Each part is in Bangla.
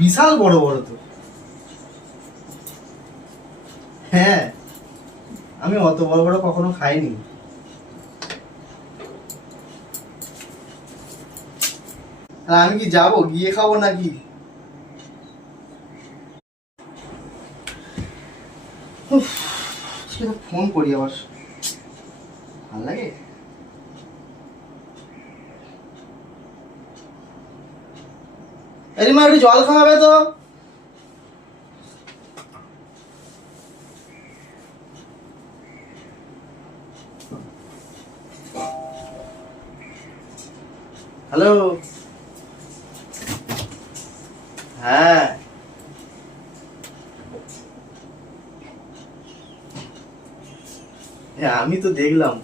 বিশাল বড় বড় তো। হ্যাঁ, আমি অত বড় বড় কখনো খাইনি। আর আমি কি যাবো, গিয়ে খাবো নাকি? ফোন করি আবার, ভাল লাগে। মা একটু জল খাওয়াবে তো। হ্যালো। হ্যাঁ, আমি তো দেখলাম।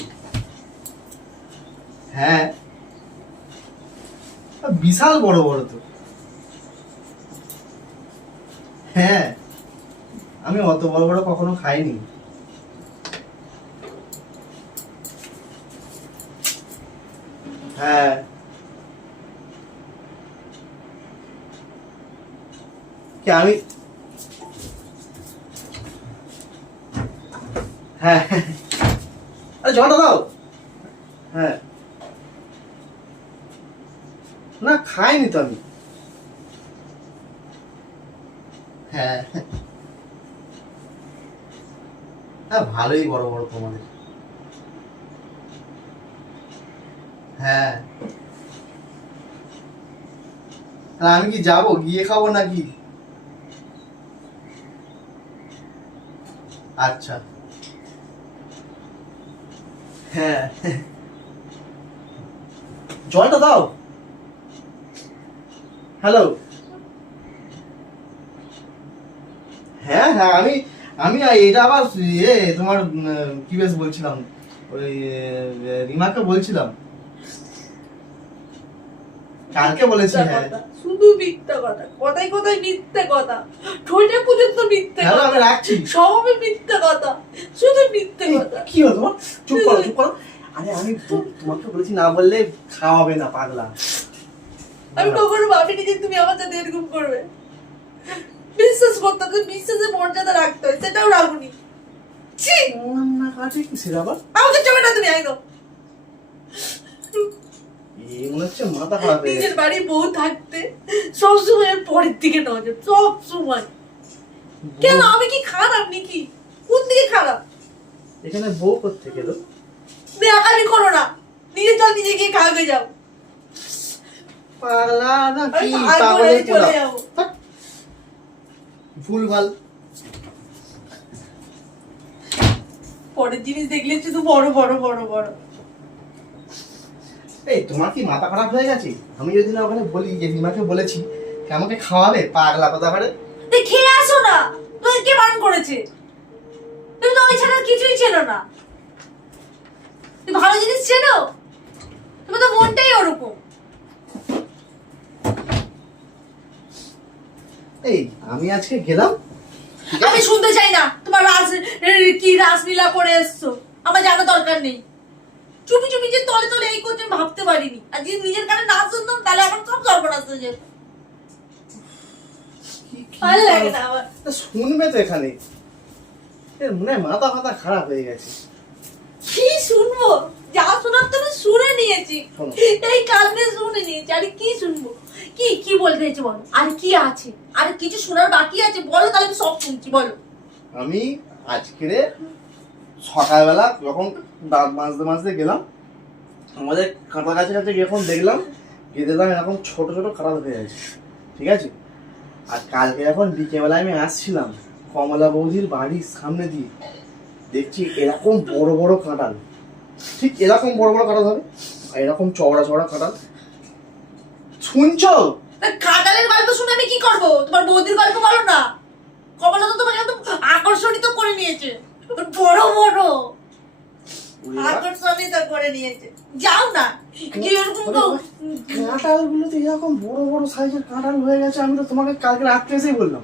হ্যাঁ, বিশাল বড় বড় তো। হ্যাঁ, আমি অত বড় বড় কখনো খাইনি। হ্যাঁ, কি আমি, হ্যাঁ, আরে জলটা দাও। হ্যাঁ, না খাইনি তো আমি। হ্যাঁ, হ্যাঁ, ভালোই বড় বড় তোমাদের। হ্যাঁ, আর আমি কি যাবো, গিয়ে খাবো নাকি? আচ্ছা। হ্যাঁ, জলটা দাও। হ্যালো। হ্যাঁ হ্যাঁ, আমি আমি এটা আবার তোমার কি বেশ বলছিলাম, ওই রিমাকে বলছিলাম কালকে বলেছি। হ্যাঁ, শুধু মিথ্যা কথা, কথাই কথাই মিথ্যা কথা, ঠোঁটে পর্যন্ত মিথ্যা কথা। আমি রাখছি। সবই মিথ্যা কথা, শুধু মিথ্যা কথা। কি হলো তোমার? চুপ করো, চুপ করো। আরে আমি তোমাকে বলেছি না বললে খাওয়াবে না, পাগলা। আমি কখনো ভাবিনি যে তুমি আমার সাথে এরকম করবে। বিশ্বাস করতাম যে বিশ্বাসের মর্যাদা রাখতে হয়, সেটাও রাখুনি। ছি, না কাজে কিসের আবার? আমাকে চবে না তুমি একদম। এই মনে হচ্ছে মাথা খারাপ হয়ে নিজের গেছে। বাড়ি বউ থাকতে সবসময় পরের দিকে নজর, সব সময়। কেন, আমি কি খারাপ নাকি? কোন দিকে খারাপ? এখানে বউ করতে গেল। দেখালি করো না, নিজের জল নিজে গিয়ে খাওয়াবে যাও। পাগলা না কি? আমি ভাগ করে পাগলের চলে পোলা। যাবো। ভুলভাল। পরের জিনিস দেখলে শুধু বড় বড় বড় বড়। এই তোমার কি মাথা খারাপ হয়ে গেছে? আমি যদি না ওখানে বলি যে রিমাকে বলেছি আমাকে খাওয়াবে, পাগলা কথা করে। খেয়ে আসো না, তুই কে বারণ করেছে? তুমি তো ওই ছাড়া কিছুই ছিল না। তুমি ভালো জিনিস চেনো? তুমি তো মনটাই ওরকম। এই আমি আজকে গেলাম, আমি শুনতে চাই না তোমার কি রাসলীলা করে এসছো, আমার জানা দরকার নেই। চুপি চুপি যে তলে তলে এই করছে আমি ভাবতে পারিনি। আর যদি নিজের কানে না শুনতাম তাহলে এখন সব সর্বনাশ হয়ে যেত। ভালো লাগে না আমার। শুনবে তো এখানে, মনে হয় মাথা ফাতা খারাপ হয়ে গেছে। কি শুনবো? যা শোনার তো আমি শুনে নিয়েছি, এই কারণে শুনে নিয়েছি। আরে কি শুনবো? কি কি বলতে চাইছো বলো? আর কি আছে? আর কিছু শোনার বাকি আছে বলো, তাহলে আমি সব শুনছি, বলো। আমি আজকে সকালবেলা যখন দাঁত মাজতে মাজতে গেলাম, আমাদের কাঁটা গাছের কাছে যখন দেখলাম এরকম ছোট ছোট কাঁঠাল হয়ে আছে, ঠিক আছে। আর কালকে যখন বিকেলবেলায় আমি আসছিলাম কমলা বৌদির বাড়ির সামনে দিয়ে, দেখছি এরকম বড় বড় কাঁঠাল, ঠিক এরকম বড় বড় কাঁঠাল হবে, আর এরকম চওড়া চওড়া কাঁঠাল। শুনছো? কাঁঠালের গল্প শুনে আমি কি করবো? তোমার বৌদির গল্প বলো না। কমলা তো তোমাকে একদম আকর্ষণিত করে নিয়েছে, বড় বড় আকর্ষণিত করে নিয়েছে। যাও না, কি এরকম তো কাঁঠাল গুলো তো এরকম বড় বড় সাইজের কাঁঠাল হয়ে গেছে। আমি তো তোমাকে কালকে রাত্রে এসেই বললাম,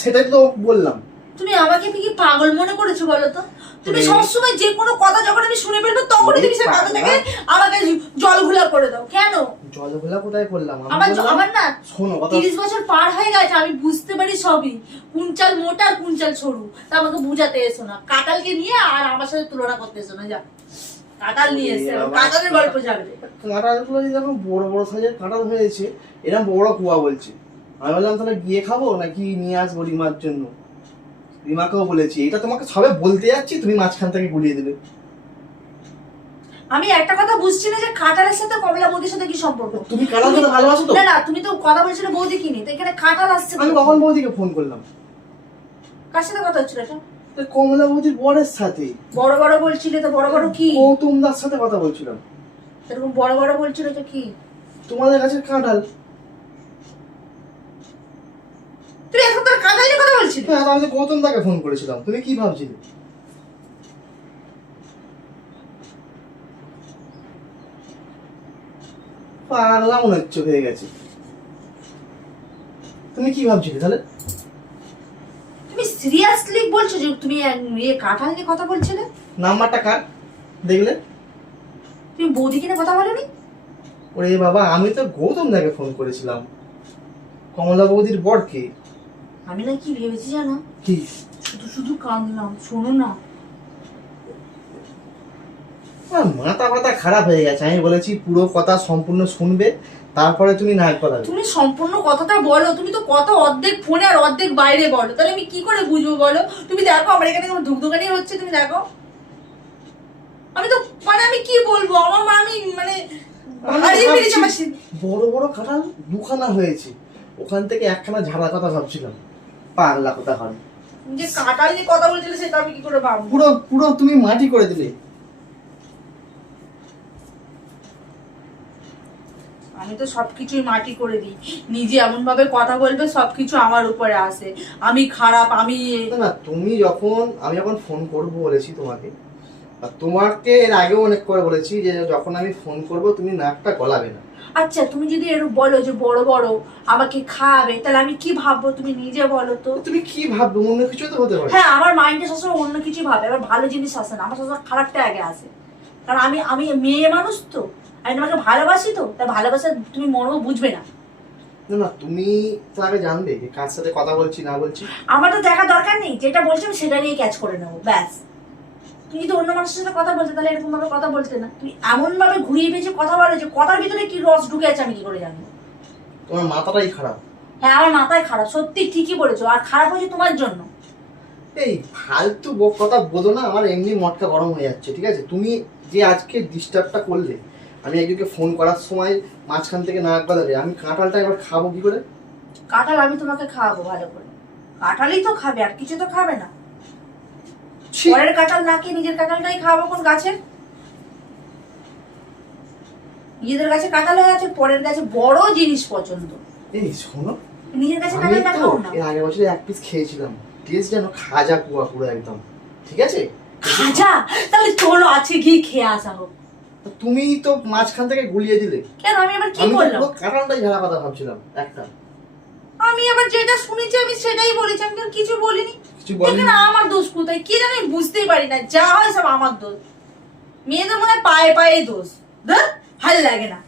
সেটাই তো বললাম। তুমি আমাকে কি পাগল মনে করেছো বলো তো? তুমি সবসময় যে কোনো কথা যখন আমি শুনে ফেলবো তখনই তুমি সে কথা থেকে আমাকে জল ঘোলা করে দাও। কেন? জলঘোলা কোথায় করলাম? আমি আমার বললাম, আমার না শোনো কথা 30 বছর পার হয়ে গেছে, আমি বুঝতে পারি সবই, কুঞ্চাল মোটা আর কুঞ্চাল সরু। তা আমাকে বুঝাতে এসো না, কাঁঠালকে নিয়ে আর আমার সাথে তুলনা করতে এসো না। যা, কাঁঠাল নিয়ে এসে কাঁঠালের গল্প জানবে। কাঁঠালগুলো যখন বড় বড় সাইজের কাঁঠাল হয়েছে, এরকম বড় কুয়া বলছে। আমি বললাম তাহলে গিয়ে খাবো নাকি নিয়ে আসবো রিমার জন্য। রিমাকেও বলেছি এটা তোমাকে সবে বলতে যাচ্ছি, তুমি মাঝখান থেকে গুলিয়ে দেবে। আমি একটা কথা বুঝছি না যে কাঁঠালের সাথে কমলা বৌদির সাথে কি সম্পর্ক? তুমি কাঁঠাল খেতে ভালোবাসো তো? না না, তুমি তো কথা বলছিলে বৌদি কিনে, তো এখানে কাঁঠাল আসছে। আমি কখন বৌদিকে ফোন করলাম? কার সাথে কথা হচ্ছিল এটা? কমলা বৌদির বরের সাথে। বড় বড় বলছিলে তো, বড় বড় কি? গৌতম দার সাথে কথা বলছিলাম। এরকম বড় বড় বলছিল তো কি? তোমাদের কাছে কাঁঠাল। তুই এখন তোর কাঁঠাল নিয়ে কথা বলছিস? হ্যাঁ, আমি তো গৌতম দাকে ফোন করেছিলাম। তুমি কি ভাবছিলে? পাগলা মনে হচ্ছে হয়ে গেছে। তুমি কি ভাবছিলে তাহলে? তুমি সিরিয়াসলি বলছো যে তুমি কাঁঠাল নিয়ে কথা বলছিলে? নাম্বারটা কার দেখলে? তুমি বৌদি কিনে কথা বলোনি? ওরে বাবা, আমি তো গৌতম দাকে ফোন করেছিলাম। কমলা বৌদির বর কে? আমি না কি ভেবেছি জানো? কি? শুধু শুধু কাঁদলাম। শোনো না, আমার মাথা ফাতা খারাপ হয়ে গেছে। আমি বলেছি পুরো কথা সম্পূর্ণ শুনবে, তারপরে তুমি না কথা। তুমি সম্পূর্ণ কথাটা বলো। তুমি তো কথা অর্ধেক ফোনে আর অর্ধেক বাইরে বলো, তাহলে আমি কি করে বুঝবো বলো? তুমি দেখো আমার এখানে কেমন ধুকধুকানি হচ্ছে, তুমি দেখো। আমি তো মানে আমি কি বলবো, আমার মা আমি মানে হারিয়ে ফেলেছি আমার সিদ্ধান্ত। বড় বড় কাঁঠাল দুখানা হয়েছে, ওখান থেকে একখানা ঝাড়া কথা ভাবছিলাম। পাগলা কথা হয়। যে কাঁঠাল নিয়ে কথা বলছিলে সেটা আমি কি করে ভাববো? পুরো পুরো তুমি মাটি করে দিলে। আমি তো সবকিছুই মাটি করে দিই। নিজে এমন ভাবে কথা বলবে সবকিছু আমার উপরে আসে, আমি খারাপ, আমি না, তুমি যখন আমি যখন ফোন করবো বলেছি তোমাকে, আর তোমাকে এর আগেও অনেক করে বলেছি যে যখন আমি ফোন করব তুমি নাকটা গলাবে না। আচ্ছা তুমি যদি এরকম বলো যে বড় বড় আমাকে খাওয়াবে, তাহলে আমি কি ভাববো তুমি নিজে বলো তো? তুমি কি ভাববে? অন্য কিছু তো হতে পারে। হ্যাঁ, আমার মাইন্ডে সবসময় অন্য কিছু ভাবে, আবার ভালো জিনিস আসে না, আমার সবসময় খারাপটা আগে আসে। কারণ আমি আমি মেয়ে মানুষ তো, আমি তোমাকে ভালোবাসি তো, তাই ভালোবাসা তুমি মনেও বুঝবে না। না না, তুমি তো আগে জানবে যে কার সাথে কথা বলছি না বলছি। আমার তো দেখা দরকার নেই, যেটা বলছি আমি সেটা নিয়ে ক্যাচ করে নেবো, ব্যাস। তুমি যদি অন্য মানুষের সাথে কথা বলতে, তাহলে এরকম ভাবে কথা বলতে না। তুমি এমন ভাবে ঘুরিয়ে পেয়েছে কথা বলে যে কথার ভিতরে কি রস ঢুকে আছে আমি কি করে জানবো? তোমার মাথাটাই খারাপ। হ্যাঁ, আমার মাথায় খারাপ, সত্যি ঠিকই বলেছো, আর খারাপ হয়েছে তোমার জন্য। এই ফালতু কথা বলো না, আমার এমনি মটকা গরম হয়ে যাচ্ছে। ঠিক আছে, তুমি যে আজকে ডিস্টার্বটা করলে, আমি একজনকে ফোন করার সময় মাঝখান থেকে নাক গলাবে, আমি কাঁঠালটা এবার খাবো কি করে? কাঁঠাল আমি তোমাকে খাওয়াবো ভালো করে। কাঁঠালই তো খাবে, আর কিছু তো খাবে না। ছি! পরের কাঁঠাল না খেয়ে নিজের কাঁঠালটাই খাওয়াবো। কোন গাছের? নিজেদের গাছে কাঁঠাল হয়ে আছে, পরের গাছে বড় জিনিস পছন্দ। এই শোনো, নিজের গাছে আমি কাঁঠালটা তো খাও না। এর আগের বছরে এক পিস খেয়েছিলাম, টেস্ট যেন খাজা কুয়া পুরো একদম। ঠিক আছে, খাজা? তাহলে চলো আছে গিয়ে খেয়ে আসা হোক। তুমি তো মাঝখান থেকে গুলিয়ে দিলে। কেন, আমি আবার কি আমি তো করলাম? পুরো কাঁঠালটাই ঝাড়া কথা ভাবছিলাম একটা। আমি আবার যেটা শুনেছি আমি সেটাই বলেছি, আমি তো কিছু বলিনি। কিছু বলিনি। এখানে আমার দোষ কোথায় কি জানি, বুঝতেই পারি না। যা হয় সব আমার দোষ। মেয়েদের মনে হয় পায়ে পায়ে দোষ। ধর, ভালো লাগে না।